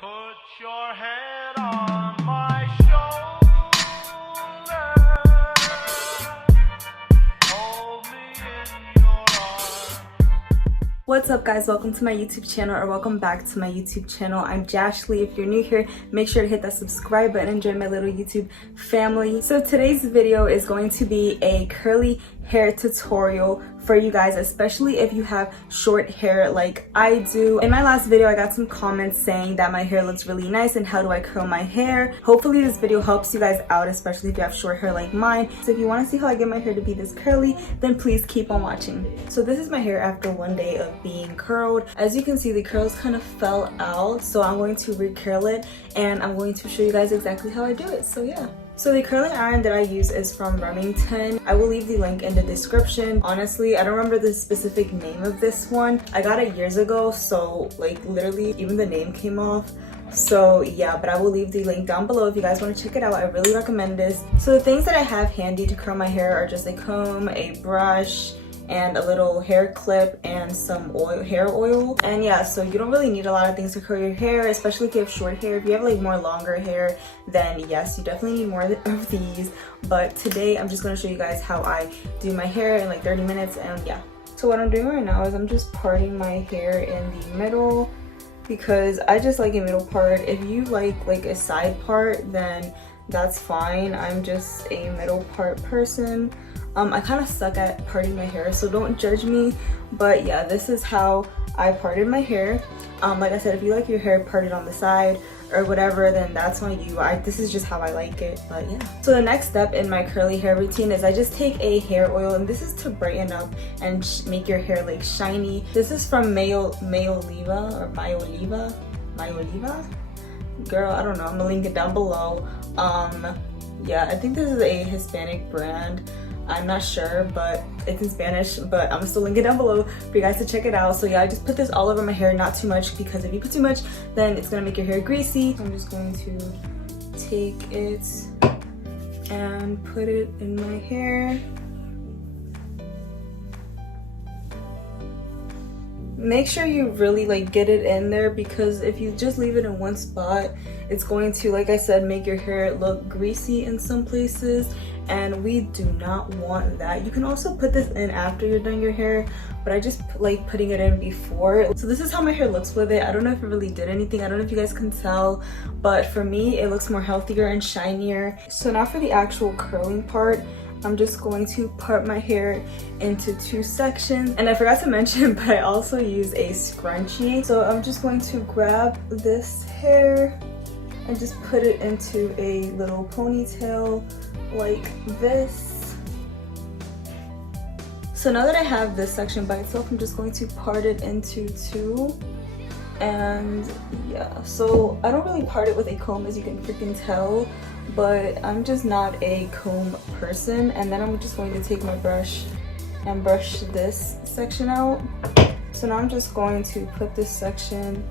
Put your head on my shoulder. Hold me in your arms. What's up guys, welcome to my YouTube channel, or welcome back to my YouTube channel. I'm Jashley. If you're new here, make sure to hit that subscribe button and join my little YouTube family. So today's video is going to be a curly hair tutorial for you guys, especially if you have short hair like I do. In my last video, I got some comments saying that my hair looks really nice and how do I curl my hair. Hopefully this video helps you guys out, especially if you have short hair like mine. So if you want to see how I get my hair to be this curly, then please keep on watching. So this is my hair after one day of being curled. As you can see, the curls kind of fell out, so I'm going to recurl it and I'm going to show you guys exactly how I do it. So yeah. So the curling iron that I use is from Remington. I will leave the link in the description. Honestly, I don't remember the specific name of this one. I got it years ago, so like literally even the name came off. So yeah, but I will leave the link down below if you guys want to check it out. I really recommend this. So the things that I have handy to curl my hair are just a comb, a brush, and a little hair clip and some hair oil. And yeah, so you don't really need a lot of things to curl your hair, especially if you have short hair. If you have like more longer hair, then yes, you definitely need more of these. But today I'm just going to show you guys how I do my hair in like 30 minutes. And yeah, so what I'm doing right now is I'm just parting my hair in the middle because I just like a middle part. If you like a side part, then that's fine. I'm just a middle part person. I kind of suck at parting my hair, so don't judge me. But yeah, this is how I parted my hair. Like I said, if you like your hair parted on the side or whatever, then that's on you. This is just how I like it, but yeah. So the next step in my curly hair routine is I just take a hair oil, and this is to brighten up and make your hair like shiny. This is from Mayoliva. Girl, I don't know. I'm gonna link it down below. Yeah, I think this is a Hispanic brand. I'm not sure, but it's in Spanish, but I'm still linking it down below for you guys to check it out. So yeah, I just put this all over my hair, not too much, because if you put too much, then it's gonna make your hair greasy. I'm just going to take it and put it in my hair. Make sure you really like get it in there, because if you just leave it in one spot, it's going to, like I said, make your hair look greasy in some places, and we do not want that. You can also put this in after you're done your hair, but I just like putting it in before. So this is how my hair looks with it. I don't know if it really did anything. I don't know if you guys can tell, but for me it looks more healthier and shinier. So now for the actual curling part, I'm just going to part my hair into two sections. And I forgot to mention, but I also use a scrunchie. So I'm just going to grab this hair and just put it into a little ponytail like this. So now that I have this section by itself, I'm just going to part it into two. And yeah, so I don't really part it with a comb, as you can freaking tell, but I'm just not a comb person. And then I'm just going to take my brush and brush this section out. So now I'm just going to put this section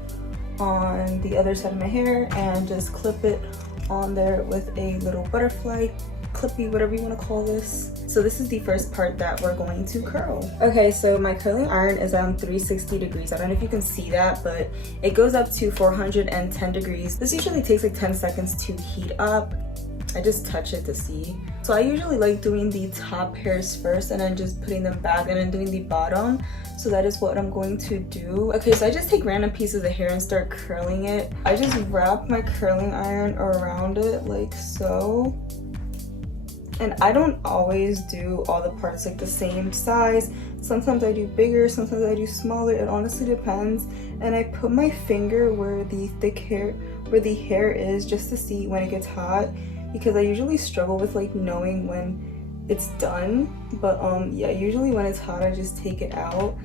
on the other side of my hair and just clip it on there with a little butterfly clippy, whatever you want to call this. So this is the first part that we're going to curl. Okay, so my curling iron is on 360 degrees. I don't know if you can see that, but it goes up to 410 degrees. This usually takes like 10 seconds to heat up. I just touch it to see. So I usually like doing the top hairs first and then just putting them back and then doing the bottom. So that is what I'm going to do. Okay, so I just take random pieces of hair and start curling it. I just wrap my curling iron around it like so. And I don't always do all the parts like the same size. Sometimes I do bigger, sometimes I do smaller. It honestly depends. And I put my finger where the hair is, just to see when it gets hot, because I usually struggle with like knowing when it's done. But yeah, usually when it's hot, I just take it out,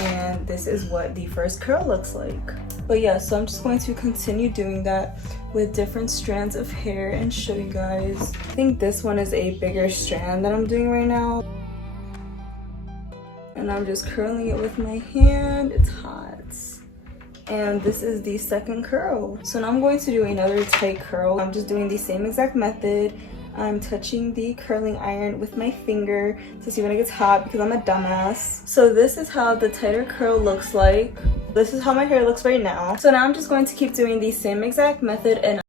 and this is what the first curl looks like. But yeah, so I'm just going to continue doing that with different strands of hair and show you guys. I think this one is a bigger strand that I'm doing right now. And I'm just curling it with my hand. It's hot. And this is the second curl. So now I'm going to do another tight curl. I'm just doing the same exact method. I'm touching the curling iron with my finger to see when it gets hot, because I'm a dumbass. So this is how the tighter curl looks like. This is how my hair looks right now. So now I'm just going to keep doing the same exact method and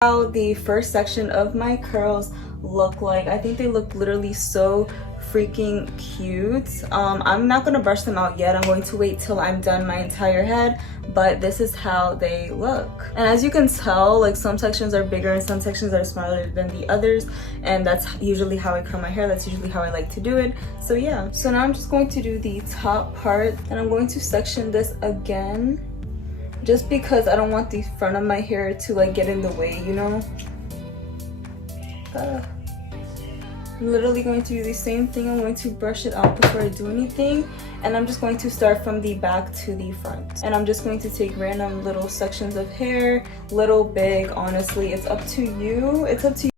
how the first section of my curls look like. I think they look literally so freaking cute. I'm not gonna brush them out yet. I'm going to wait till I'm done my entire head, but this is how they look. And as you can tell, like some sections are bigger and some sections are smaller than the others, and that's usually how I curl my hair. That's usually how I like to do it. So yeah, so now I'm just going to do the top part, and I'm going to section this again, just because I don't want the front of my hair to like get in the way, you know. I'm literally going to do the same thing. I'm going to brush it out before I do anything, and I'm just going to start from the back to the front, and I'm just going to take random little sections of hair, little, big, honestly, it's up to you. It's up to you.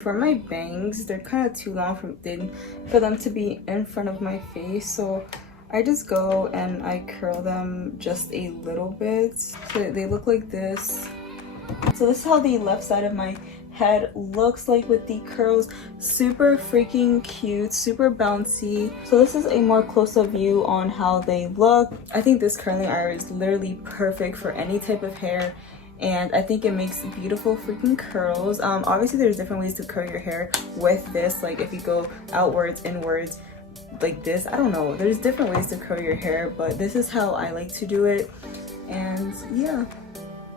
For my bangs, they're kind of too long for them to be in front of my face, so I just go and I curl them just a little bit so they look like this. So this is how the left side of my head looks like with the curls. Super freaking cute, super bouncy. So this is a more close-up view on how they look. I think this curling iron is literally perfect for any type of hair, and I think it makes beautiful freaking curls. Obviously there's different ways to curl your hair with this, like if you go outwards, inwards, like this, I don't know, there's different ways to curl your hair, but this is how I like to do it. And yeah,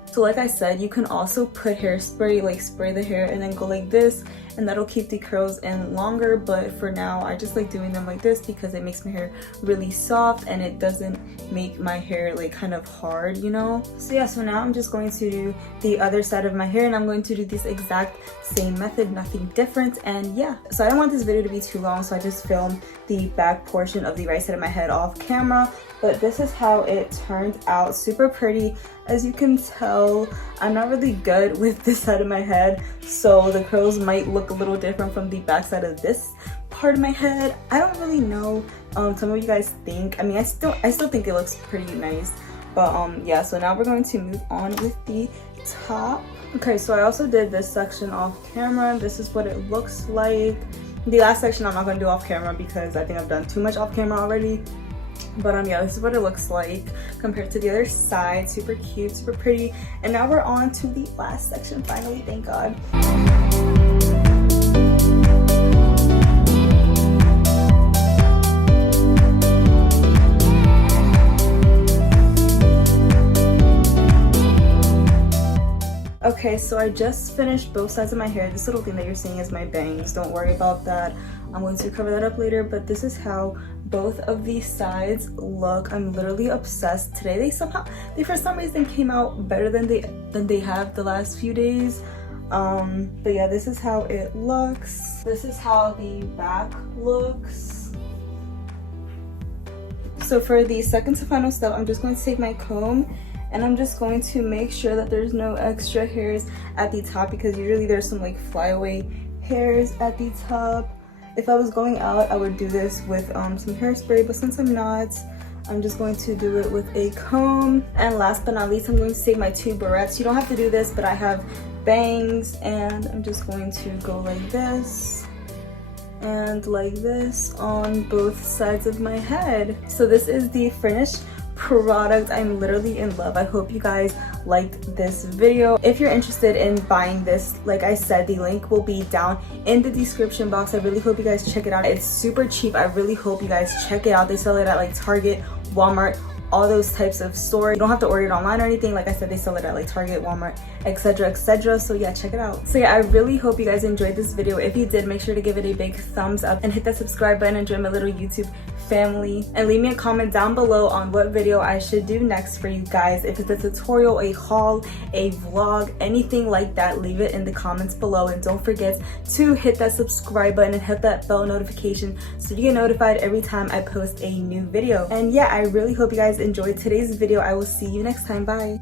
so like I said, you can also put hairspray, like spray the hair and then go like this, and that'll keep the curls in longer. But for now I just like doing them like this because it makes my hair really soft and it doesn't make my hair like kind of hard, you know. So yeah, so now I'm just going to do the other side of my hair, and I'm going to do this exact same method, nothing different. And yeah, so I don't want this video to be too long, so I just filmed the back portion of the right side of my head off camera. But this is how it turned out, super pretty. As you can tell, I'm not really good with this side of my head, so the curls might look a little different from the back side of this part of my head. I don't really know. Some of you guys think, I mean, I still think it looks pretty nice. But yeah, so now we're going to move on with the top. Okay, so I also did this section off camera. This is what it looks like. The last section I'm not going to do off camera because I think I've done too much off camera already. But yeah, this is what it looks like compared to the other side. Super cute, super pretty. And now we're on to the last section finally, thank God. Okay, so I just finished both sides of my hair. This little thing that you're seeing is my bangs. Don't worry about that. I'm going to cover that up later, but this is how both of these sides look. I'm literally obsessed today. They for some reason came out better than they have the last few days. But yeah, this is how it looks. This is how the back looks. So for the second to final step, I'm just going to take my comb and I'm just going to make sure that there's no extra hairs at the top, because usually there's some like flyaway hairs at the top. If I was going out, I would do this with some hairspray, but since I'm not, I'm just going to do it with a comb. And last but not least, I'm going to take my two barrettes. You don't have to do this, but I have bangs, and I'm just going to go like this and like this on both sides of my head. So this is the finished product. I'm literally in love. I hope you guys liked this video. If you're interested in buying this, like I said, the link will be down in the description box. I really hope you guys check it out. It's super cheap. I really hope you guys check it out. They sell it at like Target, Walmart, all those types of stores. You don't have to order it online or anything. Like I said, they sell it at like Target, Walmart, etc, etc. So yeah, check it out. So yeah, I really hope you guys enjoyed this video. If you did, make sure to give it a big thumbs up and hit that subscribe button and join my little YouTube family, and leave me a comment down below on what video I should do next for you guys. If it's a tutorial, a haul, a vlog, anything like that, leave it in the comments below. And don't forget to hit that subscribe button and hit that bell notification so you get notified every time I post a new video. And yeah, I really hope you guys enjoyed today's video. I will see you next time. Bye.